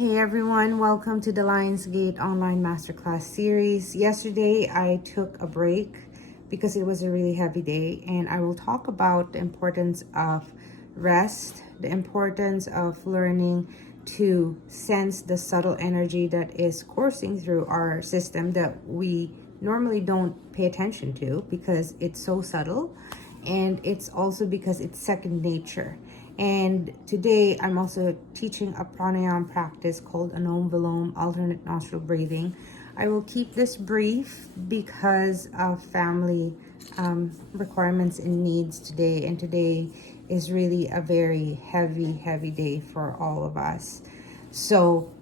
Hey everyone, welcome to the Lionsgate Online Masterclass series. Yesterday I took a break because it was a really heavy day, and I will talk about the importance of rest, the importance of learning to sense the subtle energy that is coursing through our system that we normally don't pay attention to because it's so subtle, and it's also because it's second nature. And today I'm also teaching a pranayama practice called Anom Vilom, alternate nostril breathing. I will keep this brief because of family requirements and needs today. And today is really a very heavy day for all of us. So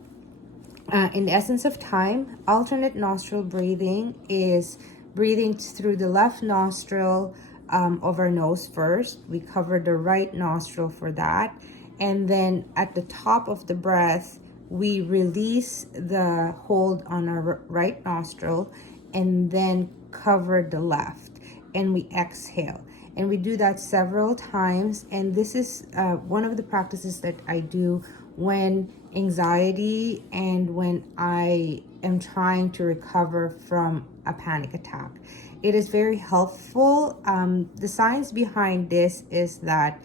in the essence of time, alternate nostril breathing is breathing through the left nostril of our nose first. We cover the right nostril for that. And then at the top of the breath, we release the hold on our right nostril and then cover the left. And we exhale. And we do that several times. And this is one of the practices that I do when anxiety and when I am trying to recover from a panic attack. It is very helpful. The science behind this is that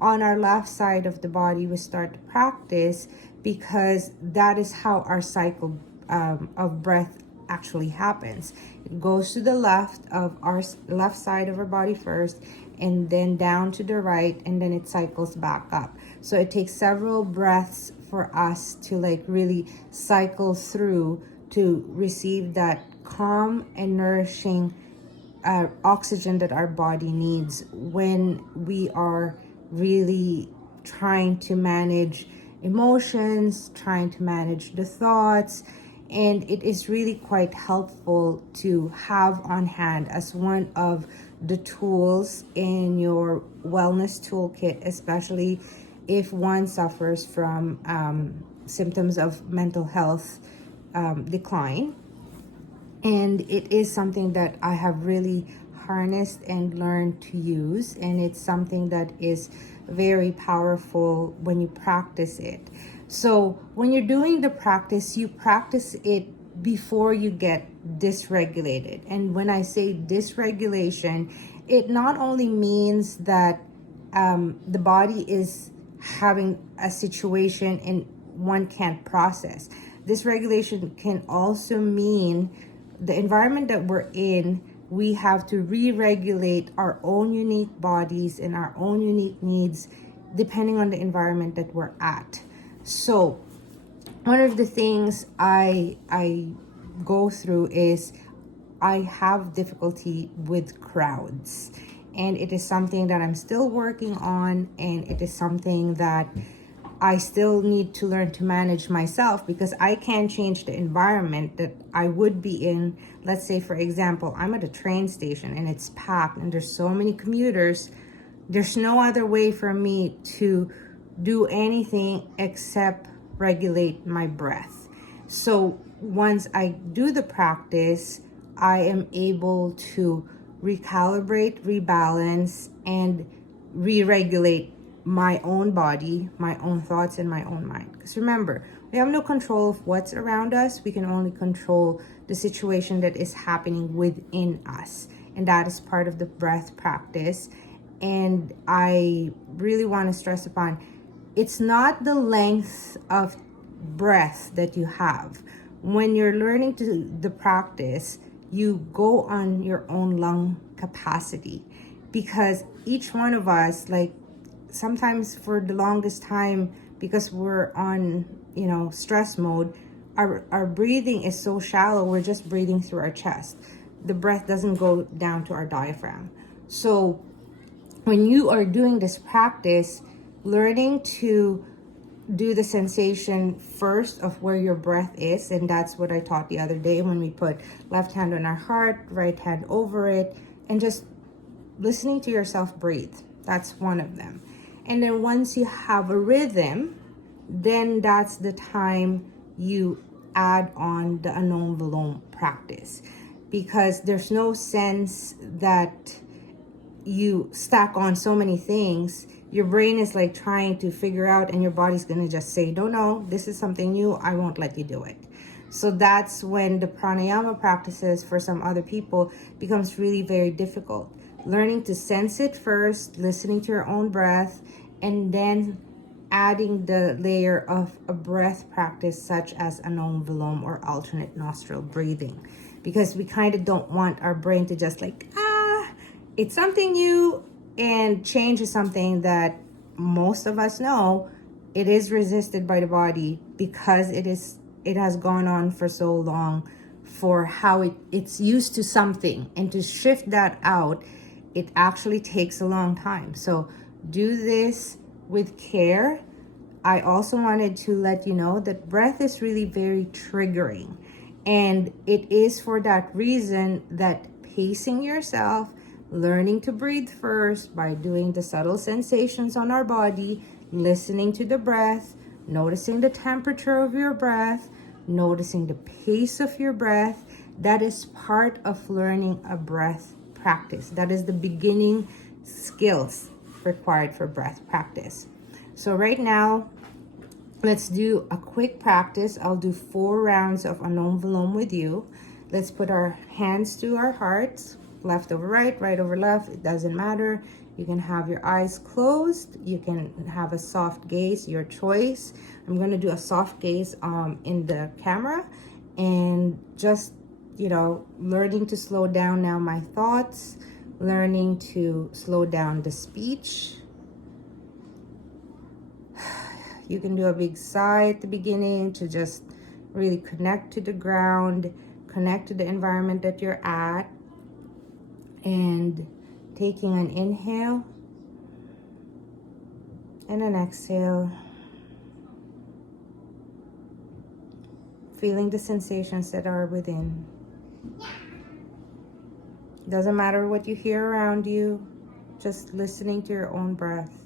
on our left side of the body, we start to practice because that is how our cycle of breath actually happens. It goes to the left of our left side of our body first, and then down to the right, and then it cycles back up. So it takes several breaths for us to like really cycle through to receive that calm and nourishing oxygen that our body needs when we are really trying to manage emotions, trying to manage the thoughts. And it is really quite helpful to have on hand as one of the tools in your wellness toolkit, especially if one suffers from symptoms of mental health decline. And it is something that I have really harnessed and learned to use, and it's something that is very powerful when you practice it. So when you're doing the practice, you practice it before you get dysregulated. And when I say dysregulation, it not only means that the body is having a situation and one can't process. Dysregulation can also mean the environment that we're in, we have to re-regulate our own unique bodies and our own unique needs depending on the environment that we're at. So one of the things I go through is I have difficulty with crowds, and it is something that I'm still working on, and it is something that I still need to learn to manage myself because I can't change the environment that I would be in. Let's say, for example, I'm at a train station and it's packed and there's so many commuters. There's no other way for me to do anything except regulate my breath. So once I do the practice, I am able to recalibrate, rebalance, and re-regulate my own body, my own thoughts, and my own mind. Because remember, we have no control of what's around us. We can only control the situation that is happening within us. And that is part of the breath practice. And I really want to stress upon, it's not the length of breath that you have. When you're learning to do the practice, you go on your own lung capacity, because each one of us, like, sometimes for the longest time, because we're on stress mode, our breathing is so shallow, we're just breathing through our chest. The breath doesn't go down to our diaphragm. So when you are doing this practice, learning to do the sensation first of where your breath is, and that's what I taught the other day when we put left hand on our heart, right hand over it, and just listening to yourself breathe. That's one of them. And then once you have a rhythm, then that's the time you add on the Anom Vilom practice, because there's no sense that you stack on so many things, your brain is like trying to figure out, and your body's going to just say, no, this is something new, I won't let you do it. So that's when the pranayama practices for some other people becomes really very difficult. Learning to sense it first, listening to your own breath, and then adding the layer of a breath practice such as Anulom Vilom or alternate nostril breathing, because we kind of don't want our brain to just like, it's something new, and change is something that most of us know it is resisted by the body because it has gone on for so long for how it's used to something, and to shift that out, it actually takes a long time. So do this with care. I also wanted to let you know that breath is really very triggering, and it is for that reason that pacing yourself, learning to breathe first by doing the subtle sensations on our body, listening to the breath, noticing the temperature of your breath, noticing the pace of your breath, that is part of learning a breath practice. That is the beginning skills required for breath practice. So right now, let's do a quick practice. I'll do 4 rounds of Anulom Vilom with you. Let's put our hands to our hearts, left over right, right over left. It doesn't matter. You can have your eyes closed. You can have a soft gaze, your choice. I'm going to do a soft gaze in the camera, and just, learning to slow down now my thoughts, learning to slow down the speech. You can do a big sigh at the beginning to just really connect to the ground, connect to the environment that you're at, and taking an inhale and an exhale, feeling the sensations that are within. Doesn't matter what you hear around you, just listening to your own breath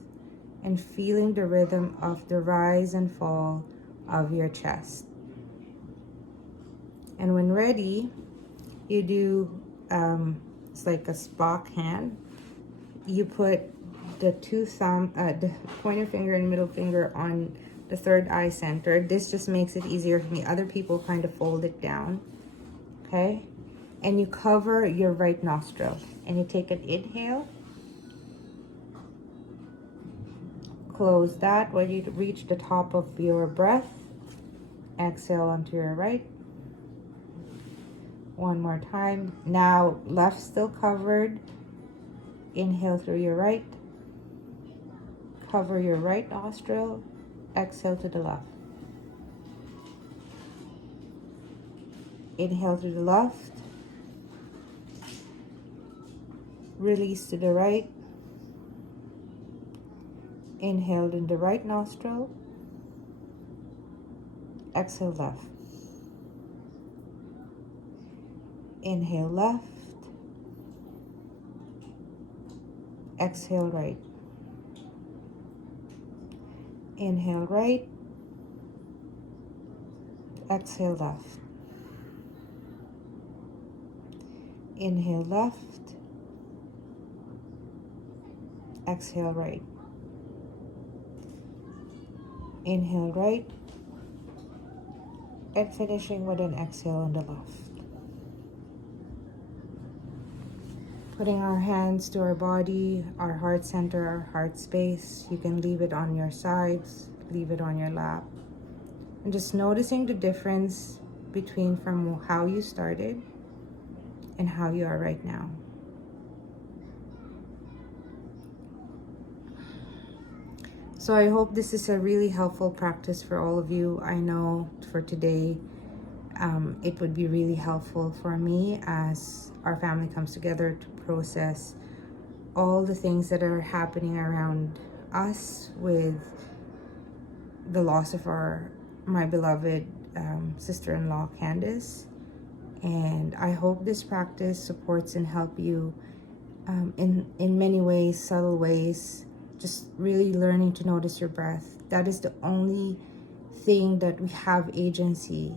and feeling the rhythm of the rise and fall of your chest. And when ready, you do, it's like a Spock hand. You put the the pointer finger and middle finger on the third eye center. This just makes it easier for me. Other people kind of fold it down, okay? And you cover your right nostril, and you take an inhale. Close that when you reach the top of your breath. Exhale onto your right. One more time. Now, left still covered. Inhale through your right. Cover your right nostril. Exhale to the left. Inhale through the left. Release to the right. Inhale in the right nostril. Exhale left. Inhale left. Exhale right. Inhale right. Exhale left. Inhale left. Exhale right. Inhale right. And finishing with an exhale on the left. Putting our hands to our body, our heart center, our heart space. You can leave it on your sides, leave it on your lap. And just noticing the difference between from how you started and how you are right now. So I hope this is a really helpful practice for all of you. I know for today, it would be really helpful for me as our family comes together to process all the things that are happening around us with the loss of my beloved sister-in-law Candace. And I hope this practice supports and help you in many ways, subtle ways. Just really learning to notice your breath. That is the only thing that we have agency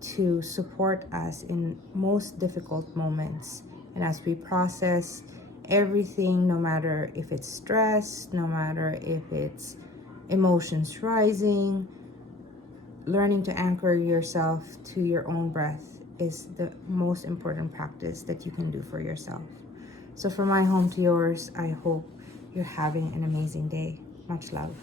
to support us in most difficult moments. And as we process everything, no matter if it's stress, no matter if it's emotions rising. Learning to anchor yourself to your own breath is the most important practice that you can do for yourself. So from my home to yours, I hope you're having an amazing day. Much love.